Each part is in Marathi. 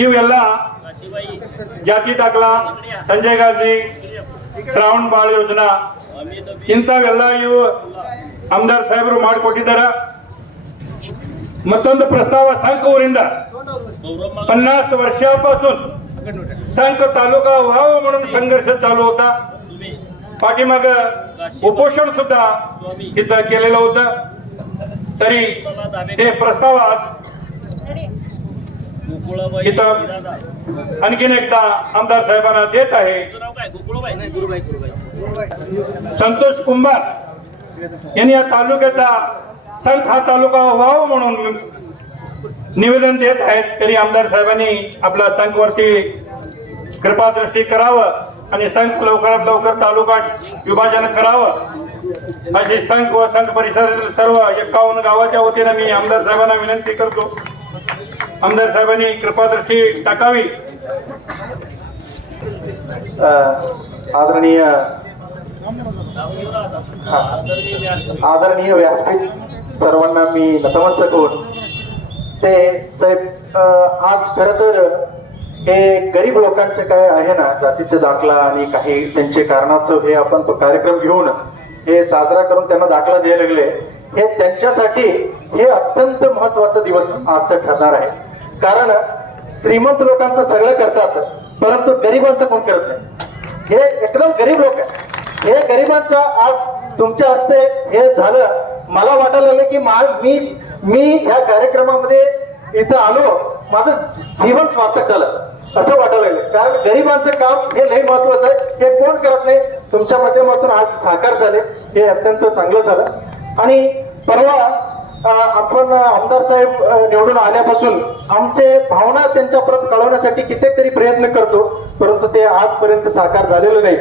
ಇವೆಲ್ಲ ಜಾತಿ ದಾಖಲಾ ಸಂಜಯ್ ಗಾಂಧಿ ಶ್ರಾವಣ್ ಬಾಳ್ ಯೋಜನಾ ಇಂಥವೆಲ್ಲ ಇವು ಆಮದಾರ್ ಸಾಹೇಬರು ಮಾಡಿಕೊಟ್ಟಿದ್ದಾರೆ ಮತ್ತೊಂದು ಪ್ರಸ್ತಾವ ಸಂಘ ಊರಿಂದ पन्नास वर्षापासून संघ तालुका व्हावा म्हणून संघर्ष चालू होता पाठीमाग उपोषण सुद्धा इथं केलेलं होतं तरी ते प्रस्ताव आज इथं आणखीन एकदा आमदार साहेबांना देत आहे. संतोष कुंभार यांनी या तालुक्याचा संघ हा तालुका व्हावा म्हणून निवेदन देत आहेत. तरी आमदार साहेबांनी आपला संघवरती कृपादृष्टी करावं आणि संघ लवकरात लवकर तालुका विभाजन करावं. अशी संघ व संघ परिसरातील सर्व एकावन्न गावाच्या वतीनं मी आमदार साहेबांना विनंती करतो. आमदार साहेबांनी कृपादृष्टी टाकावी आदरणीय हा. आदरणीय व्यासपीठ सर्वांना मी नतमस्तक होऊन ते साहेब आज खर तर हे गरीब लोकांचे काय आहे ना जातीचे दाखला आणि काही त्यांचे कारणाचं हे आपण तो कार्यक्रम घेऊन हे साजरा करून त्यांना दाखला द्यायला लागले हे त्यांच्यासाठी हे अत्यंत महत्त्वाचा दिवस आजचा ठरणार आहे कारण श्रीमंत लोकांचं सगळं करतात परंतु गरिबांचं कोण करत नाही? हे एकदम गरीब लोक आहे हे गरिबांचं आज तुमच्या हस्ते हे झालं. मला वाटायला लागलं की मा- मी मी ह्या कार्यक्रमामध्ये इथं आलो माझं जीवन सार्थक झालं असं वाटायला लागलं. कारण गरिबांचं काम हे लई महत्वाचं आहे. हे कोण करत नाही? तुमच्या माध्यमातून आज साकार झाले. हे अत्यंत चांगलं झालं. आणि परवा आपण आमदार साहेब निवडून आल्यापासून आमचे भावना त्यांच्या परत कळवण्यासाठी कित्येक तरी प्रयत्न करतो परंतु ते आजपर्यंत साकार झालेलं नाही.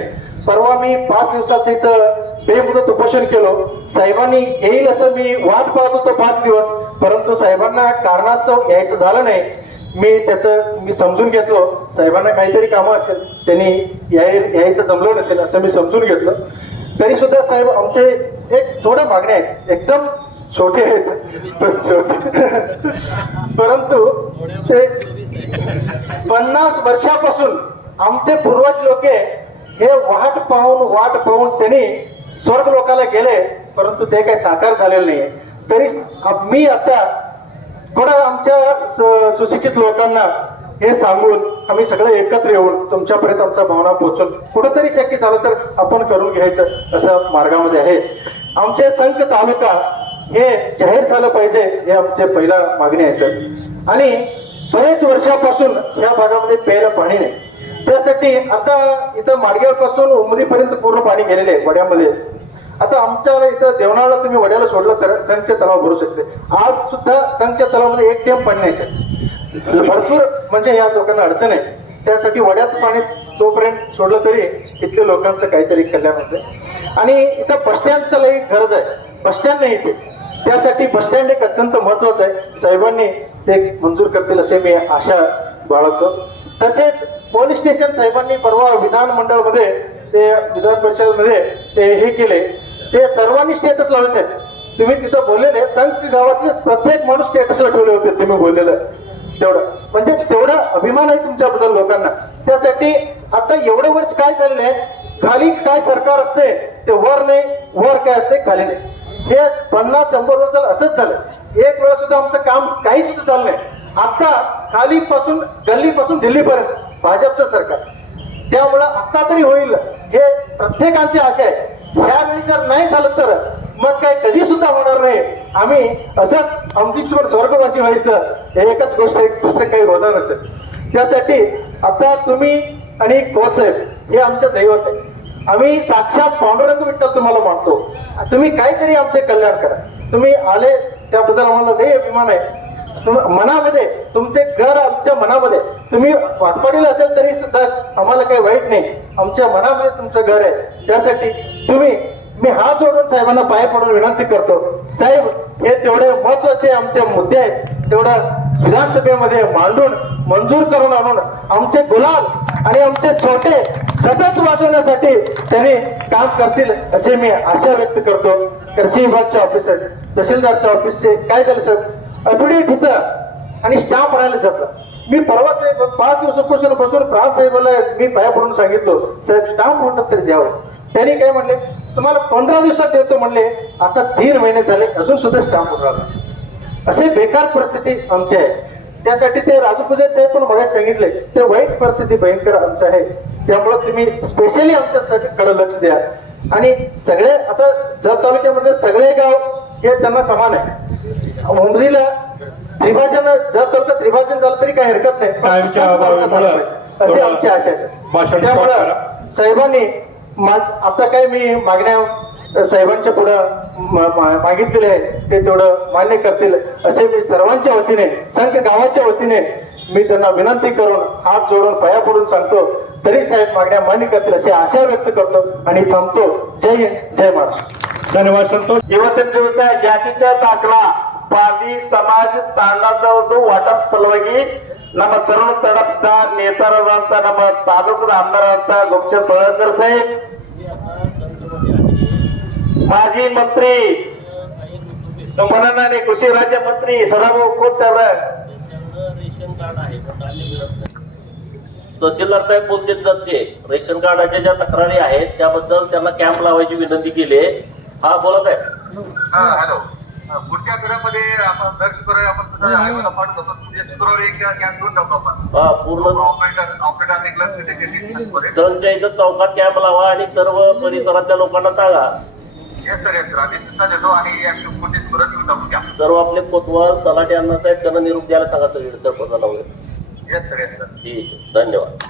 परवा मी पाच दिवसाचं इथं बेमुदत उपोषण केलो. साहेबांनी येईल असं मी वाट पाहत होतो पाच दिवस परंतु साहेबांना कारणास्तव यायचं झालं नाही. मी त्याचं मी समजून घेतलो. साहेबांना काहीतरी कामं असेल त्यांनी यायचं जमलं नसेल असं मी समजून घेतलं. तरी सुद्धा साहेब आमचे एक थोड्या मागण्या आहेत. एकदम छोटे आहेत. परंतु ते पन्नास वर्षापासून आमचे पूर्वज लोक हे वाट पाहून वाट पाहून त्यांनी स्वर्ग लोकाला गेले परंतु ते काही साकार झालेलं नाही तरी मी आता थोडं आमच्या सुशिक्षित लोकांना हे सांगून आम्ही सगळे एकत्र येऊन तुमच्यापर्यंत आमच्या भावना पोहोचून कुठंतरी शक्य झालं तर आपण करून घ्यायचं असं मार्गामध्ये आहे. आमचे संघ तालुका हे जाहीर झालं पाहिजे हे आमचे पहिला मागणी आहे सर. आणि बरेच वर्षापासून या भागामध्ये प्यायला पाणी नाही. त्यासाठी आता इथं माडग्यापासून उमरीपर्यंत पूर्ण पाणी गेलेले आहे वड्यामध्ये. आता आमच्या इथं देवनाळला तुम्ही वड्याला सोडलं तर संच तलाव भरू शकते. आज सुद्धा संच तलावामध्ये एक टेम पाणी नाही सर. भरपूर म्हणजे या लोकांना अडचण आहे. त्यासाठी वड्यात पाणी तोपर्यंत सोडलं तरी इथल्या लोकांचं काहीतरी कल्याण होते. आणि इथं बस स्टँडचं लई गरज आहे. बस स्टँड नाही इथे. त्यासाठी बस स्टँड एक अत्यंत महत्वाचं आहे. साहेबांनी ते मंजूर करतील असे मी आशा बाळगतो. तसेच पोलीस स्टेशन साहेबांनी परवा विधानमंडळमध्ये ते विधान परिषदेमध्ये ते हे केले. ते सर्वांनी स्टेटस लावायचे आहेत. तुम्ही तिथं बोललेले संघ गावातले प्रत्येक माणूस स्टेटसला ठेवले होते तुम्ही बोललेलं. तेवढं. म्हणजे तेवढा अभिमान आहे तुमच्याबद्दल लोकांना. त्यासाठी आता एवढं वर्ष काय चाललंय? खाली काय सरकार असते ते वर नाही वर काय असते खाली नाही. हे पन्नास शंभर वर्ष असंच झालं. एक वेळा सुद्धा आमचं काम काही सुद्धा चाललं नाही. आता खालीपासून गल्लीपासून दिल्लीपर्यंत भाजपचं सरकार. त्यामुळं आता तरी होईल. हे प्रत्येकांची आशा आहे. ह्यावेळी जर नाही झालं तर मग काय कधी सुद्धा होणार नाही. आम्ही असंच आमची स्वर्गवासी व्हायचं. हे एकच गोष्ट एक दुसरं काही होणार असेल त्यासाठी आता तुम्ही आणि कोच साहेब हे आमचं दैवत आहे. आम्ही साक्षात पांडुरंग विठ्ठल तुम्हाला मानतो. तुम्ही काहीतरी आमचे कल्याण करा. तुम्ही आले त्याबद्दल आम्हाला लय अभिमान आहे. मनामध्ये तुमचे घर आमच्या मनामध्ये. तुम्ही वाटपाडील असेल तरी सुद्धा आम्हाला काही वाईट नाही. आमच्या मनामध्ये तुमचं घर आहे. त्यासाठी तुम्ही मी हात जोडून साहेबांना पाय पडून विनंती करतो. साहेब हे तेवढे महत्त्वाचे आमचे मुद्दे आहेत. तेवढं विधानसभेमध्ये मांडून मंजूर करून आणून आमचे गुलाल आणि आमचे छोटे सतत वाचवण्यासाठी त्यांनी काम करतील असे मी आशा व्यक्त करतो. कृषी विभागचे ऑफिसर तहसीलदारचे ऑफिसचे काय झालं सर अफिडेविट इथं आणि स्टाफ म्हणायला जातं मी परवा साहेब पाच दिवसापासून बसून प्राण साहेबाला मी पाया पडून सांगितलो. साहेब स्टाफ म्हणतात तरी द्यावं. त्यांनी काय म्हणले? तुम्हाला पंधरा दिवसात देतो म्हणले. आता तीन महिने झाले अजून सुद्धा स्टाफ होऊन राहिला असे बेकार परिस्थिती आमची आहे. त्यासाठी ते राजू साहेब पण मला सांगितले ते वाईट परिस्थिती भयंकर आमचं आहे. त्यामुळे तुम्ही स्पेशली आमच्याकडे लक्ष द्या. आणि सगळे आता जत तालुक्यामध्ये सगळे गाव हे त्यांना समान आहे. मुंबईला त्रिभाजन जर तालुक्यात त्रिभाजन झालं तरी काही हरकत नाही. असा तालुका आमची आशा आहे. त्यामुळं. साहेबांनी माझ आता काय मी मागण्या साहेबांच्या पुढं मागितलेले आहे. ते तेवढं मान्य करतील. असे मी सर्वांच्या वतीने संघ गावाच्या वतीने मी त्यांना विनंती करून हात जोडून पाया पडून सांगतो. तरी साहेब मागण्या मान्य करतील अशी आशा व्यक्त करतो आणि थांबतो जय हिंद जय महाराष्ट्र धन्यवाद संतोष ಇವತ್ತಿನ ದಿವಸ ಜಾತಿಯ ದಾಖಲಾ ಪಾದಿ ಸಮಾಜ ತಾಂಡದವ್ರದ್ದು ವಾಟರ್ ಸಲುವಾಗಿ ನಮ್ಮ ತರುಣ ತಡಪ್ದ ನೇತಾರದಂತ ನಮ್ಮ ತಾಲೂಕದ ಆಮದಾರಂತ ಗೋಪಚಂದ್ ತೊಳಕರ್ ಸಾಹೇಬ್ ಮಾಜಿ ಮಂತ್ರಿ ಸಂಪನ್ನ आणि कृषी राज्य मंत्री सदाभाऊ खोत साहेब रेशन कार्ड आहे तहसीलदार साहेब बोलते जातचे रेशन कार्डाच्या ज्या तक्रारी आहेत त्याबद्दल त्यांना कॅम्प लावायची विनंती केली आहे. हा बोला साहेब. हा हॅलो. पुढच्या आठवड्यामध्ये आपण दर शुक्रवारी आपण तसं आयोगाला पाठवतो. पुढच्या शुक्रवारी एक कॅम्प घेऊन टाकू आपण. हा पूर्ण ऑपरेटर ऑपरेटर सणच्या इथं चौकात कॅम्प लावा आणि सर्व परिसरातल्या लोकांना सांगा. सर्व आपले कोतवाल तलाठी अण्णा साहेब त्यांना निरोप द्यायला सांगा सगळे सरपंचाला वगैरे. येस सर येस सर ठीक आहे धन्यवाद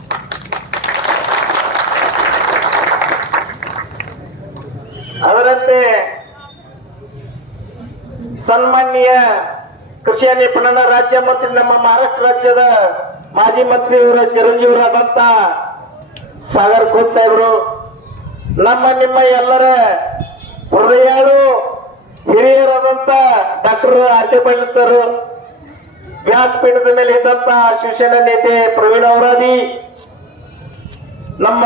ಅದರಂತೆ ಸನ್ಮಾನ್ಯ ಕೃಷಿ ನಿಪುಣನ ರಾಜ್ಯ ಮಂತ್ರಿ ನಮ್ಮ ಮಹಾರಾಷ್ಟ್ರ ರಾಜ್ಯದ ಮಾಜಿ ಮಂತ್ರಿಯವರ ಚಿರಂಜೀವರಾದಂತ ಸಾಗರ್ ಖೋತ್ ಸಾಹೇಬರು ನಮ್ಮ ನಿಮ್ಮ ಎಲ್ಲರ ಹೃದಯಾಳು ಹಿರಿಯರಾದಂತ doctor R T Patil sir ವ್ಯಾಸಪೀಠದ ಮೇಲೆ ಇದ್ದಂತ ಶಿವಸೇನಾ ನೇತೆ ಪ್ರವೀಣ್ ಅವರಾದಿ ನಮ್ಮ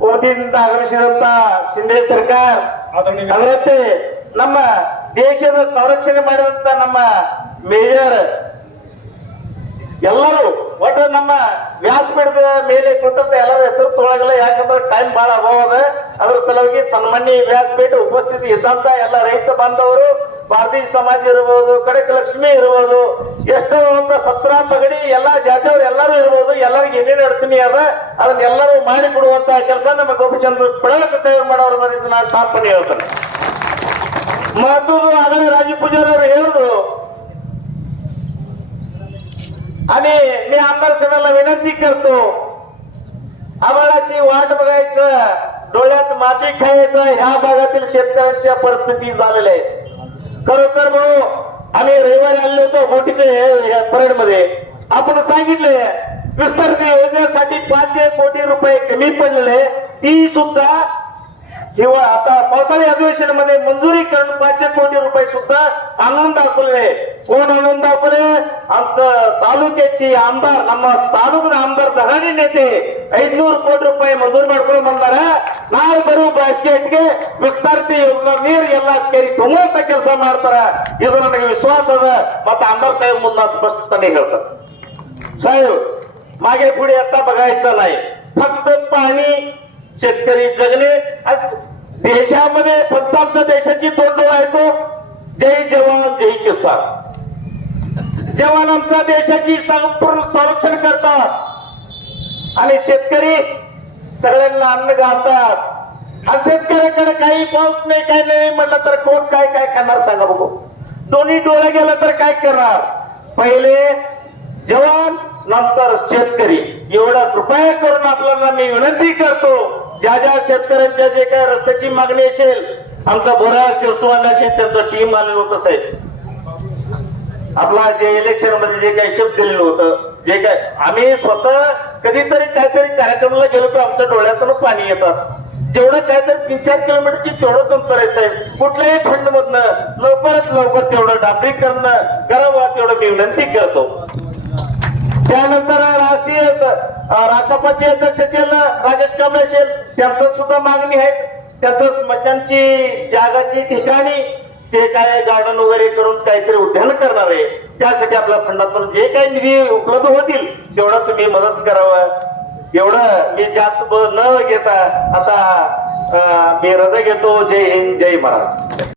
ಉಮದಿಯಿಂದ ಆಗಮಿಸಿದಂತ ಶಿಂದೆ ಸರ್ಕಾರ ಅದರಂತೆ ನಮ್ಮ ದೇಶದ ಸಂರಕ್ಷಣೆ ಮಾಡಿದಂತ ನಮ್ಮ ಮೇಜರ್ ಎಲ್ಲರೂ ಒಟ್ಟು ನಮ್ಮ ವ್ಯಾಸಪೀಠದ ಮೇಲೆ ಕುಳಿತಂತ ಎಲ್ಲರ ತೊಗೊಳಗಲ್ಲ ಯಾಕಂದ್ರೆ ಟೈಮ್ ಬಹಳ ಅಭಾವ ಅದ ಅದ್ರ ಸಲುವಾಗಿ ಸನ್ಮಾನ್ಯ ವ್ಯಾಸಪೀಠ ಉಪಸ್ಥಿತಿ ಇದ್ದಂತ ಎಲ್ಲ ರೈತ ಬಾಂಧವರು ಭಾರತೀಯ ಸಮಾಜ ಇರ್ಬೋದು ಕಡಕ ಲಕ್ಷ್ಮಿ ಇರ್ಬೋದು ಎಷ್ಟೋ ಅಂತ ಸತ್ರ ಪಗಡಿ ಎಲ್ಲಾ ಜಾತಿಯವ್ರು ಎಲ್ಲರೂ ಇರ್ಬೋದು ಎಲ್ಲರಿಗೆ ಏನೇನು ಅಡಚಣೆ ಅದ ಅದನ್ನ ಎಲ್ಲರೂ ಮಾಡಿ ಕೊಡುವಂತ ಕೆಲಸ ನಮ್ಮ ಗೋಪಿಚಂದ್ರ ಪಡಳಕ ಸೇವೆ ಮಾಡೋರು ಇದು ನಾನು ತಾಪನೆ ಹೇಳ್ತೇನೆ महत्व आगळे राजीव पुजारी ಅವರು ಹೇಳಿದ್ರು आणि मी आमदार साहेबांना विनंती करतो आम्हालाची वाट बघायचं डोळ्यात माती खायचं ह्या भागातील शेतकऱ्यांच्या परिस्थिती झालेल्या आहेत. खरोखर भाऊ आम्ही रविवारी आलो होतो बोटीचे परेडमध्ये आपण सांगितले विस्तार योजनेसाठी पाचशे कोटी रुपये कमी पडलेले ती सुद्धा किंवा आता पावसाळी अधिवेशनामध्ये मंजुरी करून पाचशे कोटी रुपये सुद्धा आणून दाखवले कोण आणून दाखवले आमचं ತಾಲೂಕೆಚ್ಚಿ ಆಮದಾರ್ ನಮ್ಮ ತಾಲೂಕದ ಆಮದಾರ್ ದಗಾಣಿ ನೇತೆ ಐದ್ನೂರು ಕೋಟಿ ರೂಪಾಯಿ ಮಂಜೂರು ಮಾಡ್ಕೊಂಡು ಬಂದಾರ ನಾವು ಬರುವ ಬಾಸ್ಕೆಟ್ಗೆ ವಿಸ್ತಾರಿತ ಯೋಜನಾ ನೀರು ಎಲ್ಲ ಕೇರಿ ತುಂಬುವಂತ ಕೆಲಸ ಮಾಡ್ತಾರ ಇದು ನನಗೆ ವಿಶ್ವಾಸ ಅದ ಮತ್ತೆ ಆಮದಾರ್ ಸಾಹೇಬ್ ಮುಂದೆ ನಾನು ಸ್ಪಷ್ಟನೆ ಹೇಳ್ತಾರೆ साहेब मागे पुढे आता बघायचं नाही फक्त पाणी शेतकरी जगणे देशामध्ये फक्त आमच्या देशाची तोंड ऐको. जय जवान जय किसान. जवान आमच्या देशाची संपूर्ण संरक्षण करतात. आणि शेतकरी सगळ्यांना अन्न घालतात. आणि शेतकऱ्याकडे काही पाऊस नाही काही नाही. म्हटलं तर कोण काय काय करणार सांगा बघू. दोन्ही डोळे गेलं तर काय करणार? पहिले जवान नंतर शेतकरी. एवढा कृपया करून आपल्याला मी विनंती करतो. ज्या ज्या शेतकऱ्यांच्या जे काय रस्त्याची मागणी असेल आमचा बोरा शिरसुवांडाची त्यांचं टीम आलेलं होतं साहेब. आपला जे इलेक्शनमध्ये जे काही शब्द दिलेलं होतं जे काय आम्ही स्वतः कधीतरी काहीतरी कार्यक्रमाला गेलो की आमच्या डोळ्यातून पाणी येतात. जेवढं काहीतरी तीन चार किलोमीटरची तेवढंच अंतर आहे साहेब. कुठल्याही फंड मधनं लवकरात लवकर तेवढं डांबरीकरण करावं तेवढं मी विनंती करतो. त्यानंतर राष्ट्रीय स- राष्ट्रपती अध्यक्ष असेल राजेश कांबळे असेल त्यांचं सुद्धा मागणी आहे. त्याचं स्मशानची जागाची ठिकाणी ते काय गार्डन वगैरे करून काहीतरी उद्यान करणार आहे त्यासाठी आपल्या फंडातून जे काही निधी उपलब्ध होतील तेवढं तुम्ही मदत करावं. एवढं मी जास्त ब- न घेता आता मी रजा घेतो. जय हिंद जय महाराज